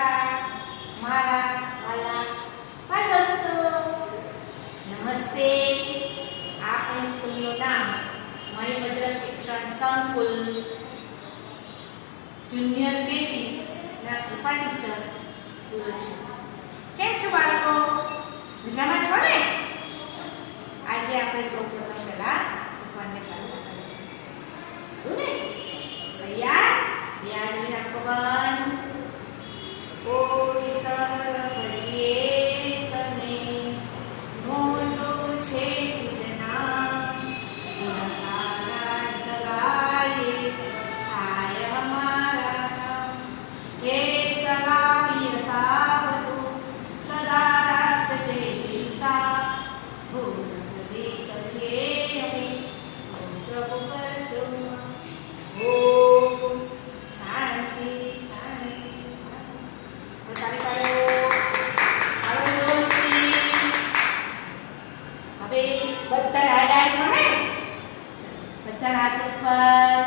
કરતા મારા વાલા બાળદોસ્તો નમસ્તે. આપણી સ્કૂલનું નામ મણિભદ્ર શિક્ષણ સંકુલ જુનિયર કેજી ના કૃપા ટીચર બોલું છું. કેમ છો બાળકો? મજામાં છો ને? આજે આપણે સૌપ્રથમ પહેલા ભગવાનને પ્રાર્થના કરીશું. ખરું ને? તૈયાર? યાદ રાખો બંધ. કોઈ સર્વજ્યે તને મોટું છે તુજ નામ, ગુણગાન ગાયે થાય અમારા કામ. હે તલાવીય સાવતું સદા રાખજે દિશા, ભૂલ કદી કરીએ અમે પ્રભુ કરજો. ઓમ શાંતિ શાંતિ શાંતિ. તાળી પાડો. હવે બધા આડા છો ને? બધા હાથ ઉપર,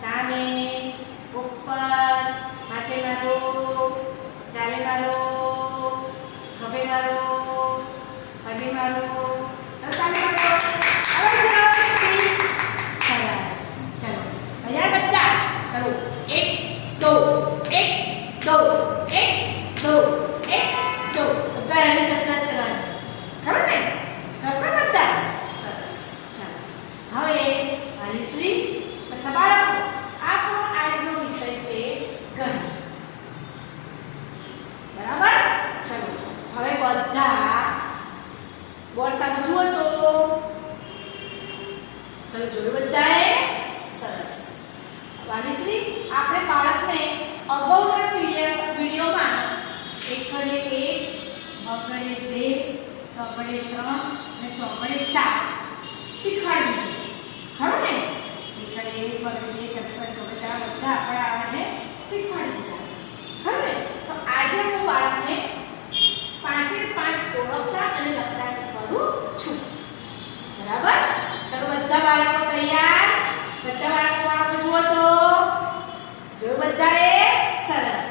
સામે, ઉપર, માથે મારો, ગાલે મારો, ખભે મારો, પગે મારો. સરસ તાળી પાડો. હવે જલ્દી. સરસ. ચલો તૈયાર બધા? ચલો 1 2 1 2 1 2 1 2. બધા એની કસરત કરવાની. ખબર ને? કરશો બધા? સરસ. ચાલો હવે વાલીશ્રી તથા બાળકો, આપણો આજનો વિષય છે ગણિત. બરાબર? ચલો હવે બધા બોર્ડ સામે જુઓ તો. ચલો જોયું બધાએ? સરસ. વાલીશ્રી આપણે બાળકને અગાઉના વિડીયોમાં એકડે 1, બગડે 2, તગડે 3 અને ચોગડે 4 શીખવાડી દીધું. ખરું ને? એકડે 1, બગડે 2, તગડે 4 બધા આપણે આને શીખવાડી દીધા. ખરું ને? તો આજે હું બાળકને 5 ઓળખતા અને લખતા શીખવાડું છું. બરાબર? ચલો બધા બાળકો તૈયાર? બધા બાળકો જુઓ તો. જો બધાએ? સરસ.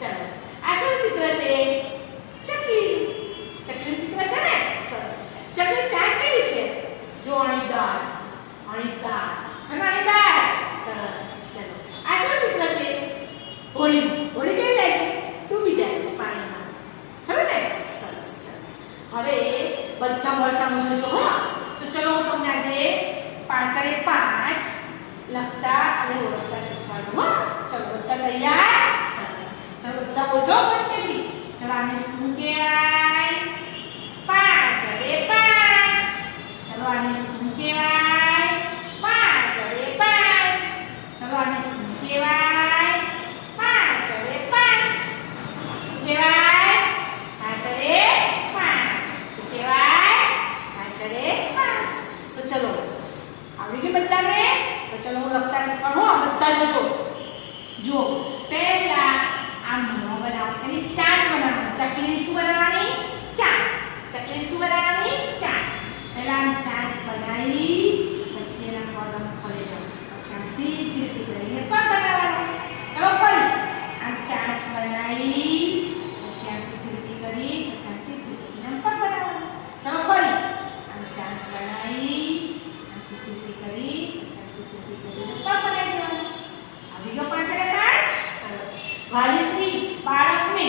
ચલો આ શું ચિત્ર છે? ચકલી. ચકલીનું ચિત્ર છે ને? સરસ. ચકલી ચાંચ કેવી છે? જો અણીદાર. અણીદાર છે ને? અણીદાર. સરસ. ચલો આ શું ચિત્ર છે? હોળી. હોળી કેવી જાય છે? ડૂબી જાય છે પાણીમાં. ખરું ને? સરસ. ચલો હવે બધા બોર્ડ સામે જોજો. હા તો ચલો હું તમને આજે 5 લખતા અને ઓળખતા શીખવાડું. હા ચલો બધા તૈયાર? સરસ. ચલો બધા બોલજો મોટેથી. ચલો આને શું કહેવાય? 5 5. ચલો આને શું કહેવાય? 5 5. ચલો આને શું કહેવાય? 5 5. શું કહેવાય? 5 5. શું કહેવાય? 5 5. તો ચલો આવડી ગયું બધાને? તો ચલો હું લખતા શીખવાડું. બધા જોજો. જો પહેલા આમ મોં બનાવો, એની ચાંચ બનાવવાની. ચકલીની શું બનાવવાની? ચાંચ. ચકલીની શું બનાવવાની? ચાંચ. પહેલા આમ ચાંચ બનાવી, પછી એના પગ ખોલી દો, પછી આમ સીધી રીતે કરીને પગ બનાવવાનો. ચલો ફરી આમ ચાંચ બનાવી, પછી આમ સીધી રીતે કરી, પછી આમ સીધી રીતે પગ બનાવવાનો. ચલો ફરી આમ ચાંચ બનાવી, આમ સીધી રીતે કરી, પછી આમ સીધી રીતે કરીને પગ બનાવી દેવાનો. આવી ગયો 5 5. સરસ. વાલીશ્રી બાળકને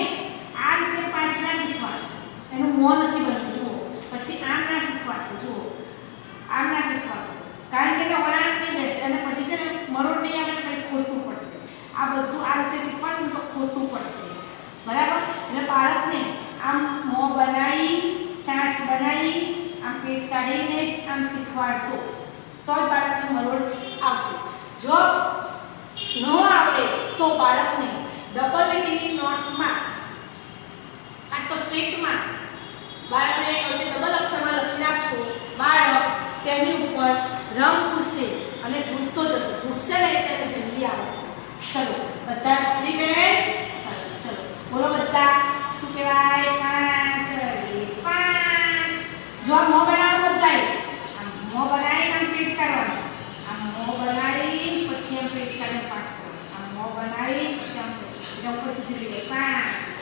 આ રીતે 5 ના શીખવાડશો. એનું મોં નથી બન્યું જુઓ. પછી આમ ના શીખવાડશો જુઓ. આમ ના શીખવાડશો. કારણ કે વળાંક નહીં બેસે અને પછી છે ને મરોડ નહીં આવે ને કંઈ ખોટું પડશે. આ બધું આ રીતે શીખવાડશું તો ખોટું પડશે. બરાબર? એટલે બાળકને આમ મોં બનાવી, ચાંચ બનાવી, આમ પેટ કાઢીને જ આમ શીખવાડશો તો જ બાળકને મરોડ આવશે. જો ન આવડે તો બાળકને ડબલ લીટીની નોટમાં કાં તો સ્લેટમાં બાળકને ડબલ અક્ષરમાં લખીને આપશો. બાળક તેની ઉપર રંગ પૂરશે અને ઘૂંટતો જશે. ઘૂંટશે ને એટલે જલ્દી આવડશે. ચલો બધા પ્રિપેર? સરસ. ચલો બોલો બધા. શું કહેવાય? 5 5. જો આ મોં બનાવો બધાય. આમ મોં બનાવીને આમ પેટ કાઢવાનું. આમ મોં બનાવી પછી આમ પેટ કાઢીને 5 કરો. આમ મોં બનાવી પછી આમ ઉપર સુધી લઈ 5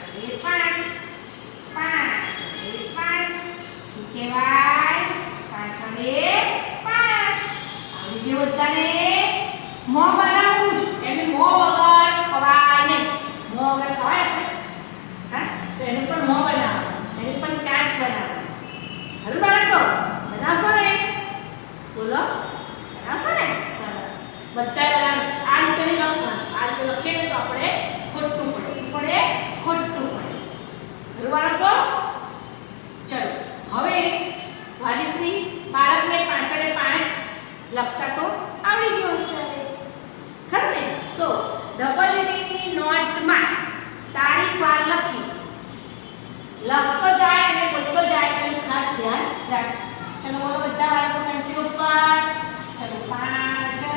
બધા આ રીતે નહીં લખવાનું. આ રીતે લખીએ ને તો આપણે ખોટું પડે. શું પડે? ખોટું પડે. ઘરવાળો તો ચલો હવે વાલીશ્રી બાળકને પાછળ 5 લખતા તો આવડી ગયું હશે ખરું ને? તો ડબલની નોટમાં તારીખ વાર લખી લખતો જાય અને બોલતો જાય તેનું ખાસ ધ્યાન રાખજો. ચલો બોલો બધા બાળકો પેન્સિલ ઉપર. ચલો 5 5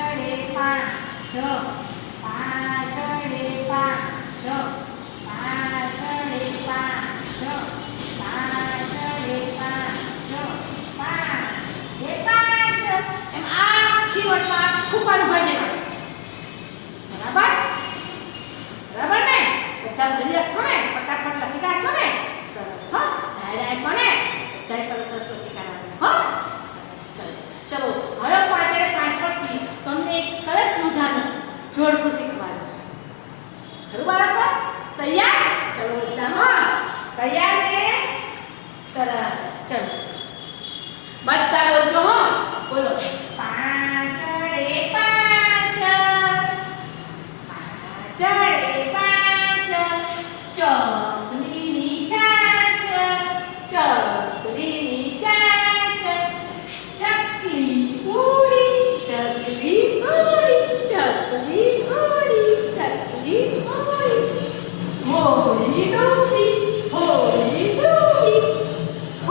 5 એમ આખી વટમાં ખૂબ પાનું ભરી દેવાનું. બરાબર બરાબર ને? બધા ભરી રાખશો ને? ફટાફટ લખી કાઢશો ને? સરસ. હા ડાયડા છો ને? બધા સરસ સરસ લખી કાઢવાનું. હા સરસ. ચલો હવે 5 પરથી તમને એક સરસ મજાનું જોડકું શીખવાનું છે. ખરું બાળકો? તૈયાર? ચલો બધા. હા તૈયાર ને? સરસ. ચલો બધા બોલજો. હા બોલો 5 ચકલીની ચાંચ ચકલી ઉડી ચકલી ઉડી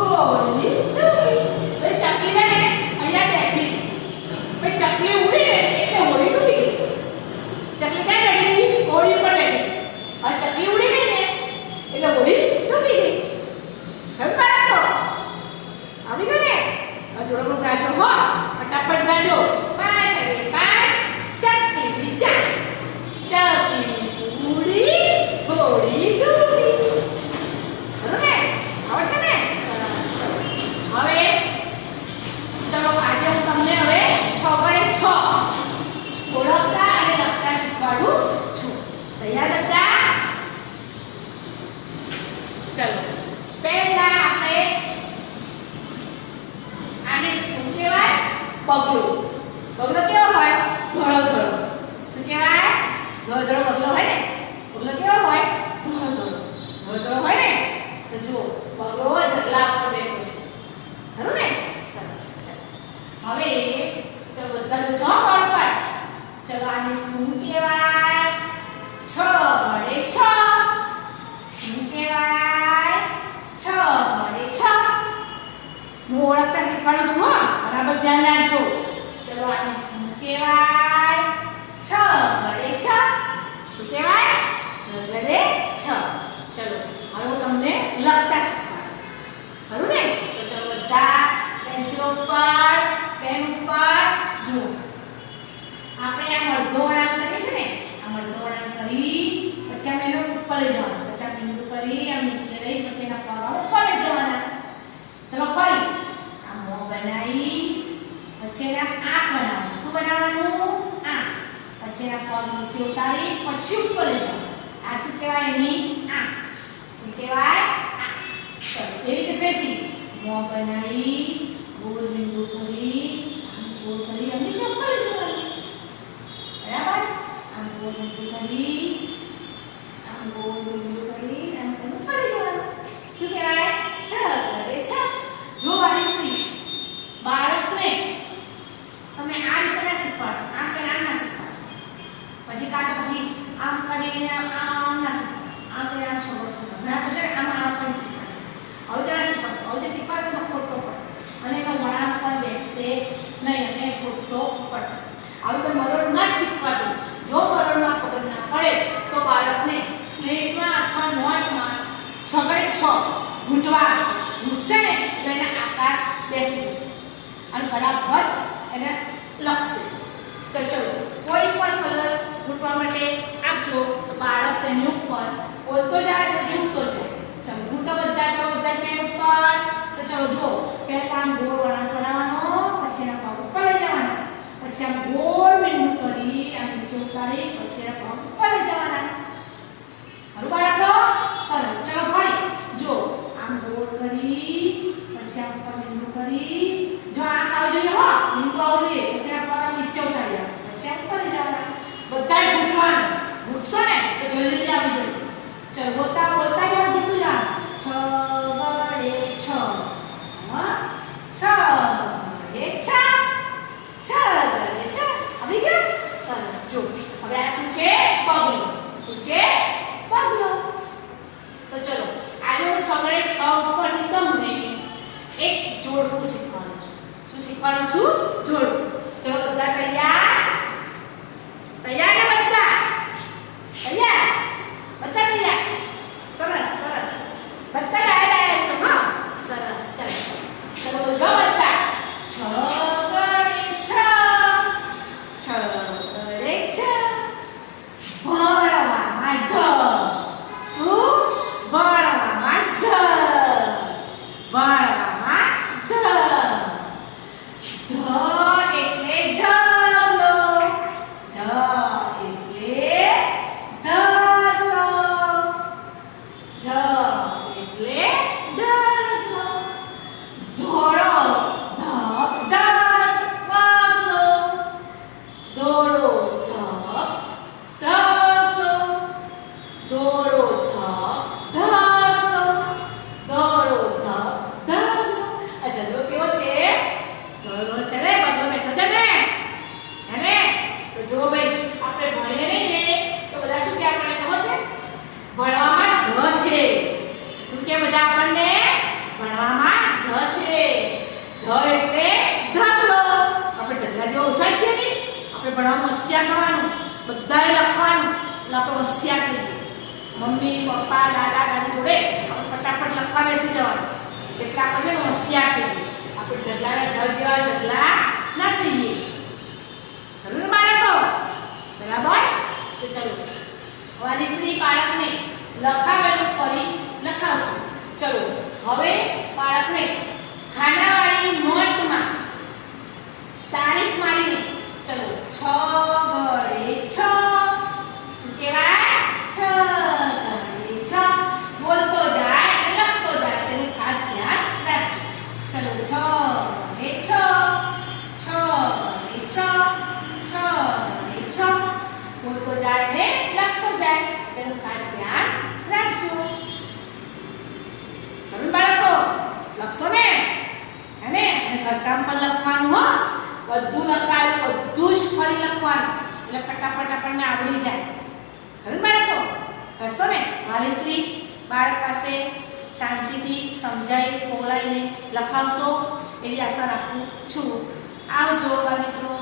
હોળી ડૂબી ચકલી ને અહીંયા બેઠી ભાઈ ચકલી ઉડી ને એટલે હોળી ડૂબી ગઈ. ચકલી ક્યાં બેઠી હતી? હોળી પર બેઠી. હવે ચકલી ઉડી ગઈ ને એટલે હોળી ડૂબી ગઈ. ખરું બાળકો? આવડી ગયું ને? હવે જોડકું ગાજો. હો ફટાફટ ગાજો. 5 ચકલીની ચાંચ ચકલી ઉડી હોળી ડૂબી. ખરું ને? આવડશે ને? સરસ. હવે ચલો આજે હું તમને હવે 6 વડે 6 ઓળખતા અને લખતા શીખવાડું છું. તૈયાર હતા? ચલો પહેલા આપણે આને શું કહેવાય? બગલો. બગલો કેવો હોય? ધોળો ધોળો. શું કહેવાય? ધોળો ધોળો બગલો હોય ને? બગલો કેવો હોય? ધોળો ધોળો. ધોળો ધોળો હોય ને? તો જો બગલો ઢગલા ઉપર બેઠો છે. ખરું ને? સરસ. હવે ચલો બધા જોજો બોર્ડ પર. ચલો આને શું કહેવાય? 6 વડે 6. શું કહેવાય? 6 વડે 6. હું ઓળખતા શીખવાડું છું. હા બરાબર ધ્યાન રાખજો. ચલો આને શું કહેવાય? 6 વડે 6. શું કહેવાય? 6 વડે 6. ચલો હવે હું તમને લખતા શીખવાડું. ખરું ને? તો ચલો બધા પેન્સિલ ઉપર પેન ઉપર જુઓ. આપણે આ અડધો વળાંક કરીએ છે ને? આમ અડધો વળાંક કરી પછી આમ એનો ઉપર લઈ જવાનું. પછી આમ બિંદુ કરી આમ નીચે લઈ પછી એના પર ઉપર લઈ જવાના. ચલો ફરી આમ મોં બનાવી પછી એના આંખ બનાવવાનું. શું બનાવવાનું? આંખ. પછી એના પગ નીચે ઉતારી પછી ઉપર લઈ જવાનું. આ શું કહેવાય? એની આંખ. શું કહેવાય? આંખ. ચલો એવી રીતે ફેરથી મોં બનાવી ગોળ બિંદુ કરી આમ ગોળ કરી આમ નીચે ઉપર લઈ જવાનું. બરાબર? આમ ગોળ બિંદુ કરી આમ ગોળ બિંદુ કરી આમ ઉપર લઈ જવાનું. શું કહેવાય? 6 વડે 6. જો વાલીશ્રી બાળકને તમે આ રીતે ના શીખવાડશો, આમ કે આમ ના શીખવાડશો, પછી કાં તો પછી આમ કરીને આમ ના શીખવાડશો, આમ કરીને આમ છોડશો. ઘણા તો છે આમ આમ પણ શીખવાડે છે. હવે તો ના શીખવાડશો. હવે તો શીખવાડો તો ખોટો પડશે અને એનો વળાંક પણ બેસશે નહીં અને ખોટો પડશે. આવી તો મરોડમાં જ શીખવાડજો. જો મરોડમાં ખબર ના પડે તો બાળકને સ્લેટમાં અથવા નોટમાં 6 વડે 6 ઘૂંટવા આપજો. ઘૂંટશે ને તો એના આકાર બેસી જશે અને બરાબર એને લખશે. તો ચલો કોઈ પણ કલર ઘૂંટવા માટે આપજો તો બાળક તેની ઉપર બોલતો જાય અને ઘૂંટતો જાય. ચલો ઘૂંટો બધા ચલો બધા પેન ઉપર. તો ચલો જુઓ પહેલા આમ ગોળ વળાંક બનાવવાનો પછી એના પગ ઉપર લઈ જવાના પછી આમ ગોળ બિંદુ કરી આમ નીચે ઉતારી પછી એના પગ ઉપર લઈ જવાના. ખરું બાળકો? સરસ. ચલો ફરી જો આમ ગોળ કરી પછી આમ ઉપર બિંદુ કરી જો આંખ આવી જોઈએ. હો બિંદુ આવી જોઈએ પછી આ પગ નીચે ઉતારી પછી આ ઉપર શું છે? પગલો. તો ચલો આજે હું છગડે 6 ઉપરથી તમને એક જોડકું શીખવાનું છું. શું શીખવાનું છું? જોડકું. ચલો બધા તૈયાર? તૈયાર ને બધા? તૈયાર? બધા તૈયાર? સરસ સરસ. બધા ડાયા છો? હા સરસ. ચલો બોલો બધા. છગડે 6 છગડે 6 ભણવામાં ઢ. શું? ભણવામાં ઢ. ભણવામાં ઢ. ઢ એટલે ઢગલો. ઢ એટલે ઢગલો. ઢ એટલે ઢગલો. ધોળો ધબ ઢગ પગલો. ધોળો ધબ ઢગલો. ધોળો ધબ ઢગલો. ધોળો ધબ ઢગલો. આ ઢગલો કેવો છે? ધોળો છે રે, પગલો બેઠો છે ને એને. તો જો ભાઈ આપણે ભણીએ નહીં ને તો બધા શું કે આપણને ખબર છે? ભણવામાં ઢ છે. શું કે બધા આપણને? ભણવામાં ઢ છે. ઢ એટલે ઢગલો. આપણે ઢગલા જેવા ઓછા છીએ ને, આપણે ભણવામાં હોશિયાર થવાનું, બધાએ લખવાનું એટલે આપણે હોશિયાર થઈ ગઈએ. મમ્મી પપ્પા દાદા દાદી જોડે આપણે ફટાફટ લખવા બેસી જવાનું એટલે આપણે હોશિયાર થઈ ગઈએ. આપણે ઢગલાના ઢ જેવા ઢગલા ના થઈએ. બરાબર બાળકો? બરાબર. તો ચલો વાલીશ્રી બાળકને લખાવેલું ફરી લખાવશું. ચલો હવે બાળકને ખાનાવાળી નોટમાં તારીખ મારીને ચલો છગડે 6 શું કહેવાય? છગડે 6 બોલતો જાય અને લખતો જાય તેનું ખાસ ધ્યાન રાખજો. ચલો છગડે 6 છગડે 6 છગડે 6 બોલતો જાય ને લખતો જાય તેનું ખાસ ધ્યાન રાખજો. ખરું બાળકો? લખશો ને અને ઘરકામ પણ લખવાનું. હો બધું લખાયેલું બધું જ ફરી લખવાનું એટલે ફટાફટ આપણને આવડી જાય. ખરું બાળકો? કરશો ને? વાલીશ્રી બાળક પાસે શાંતિથી સમજાઈ બોલાઈને લખાવશો એવી આશા રાખું છું. આવજો બાળ મિત્રો.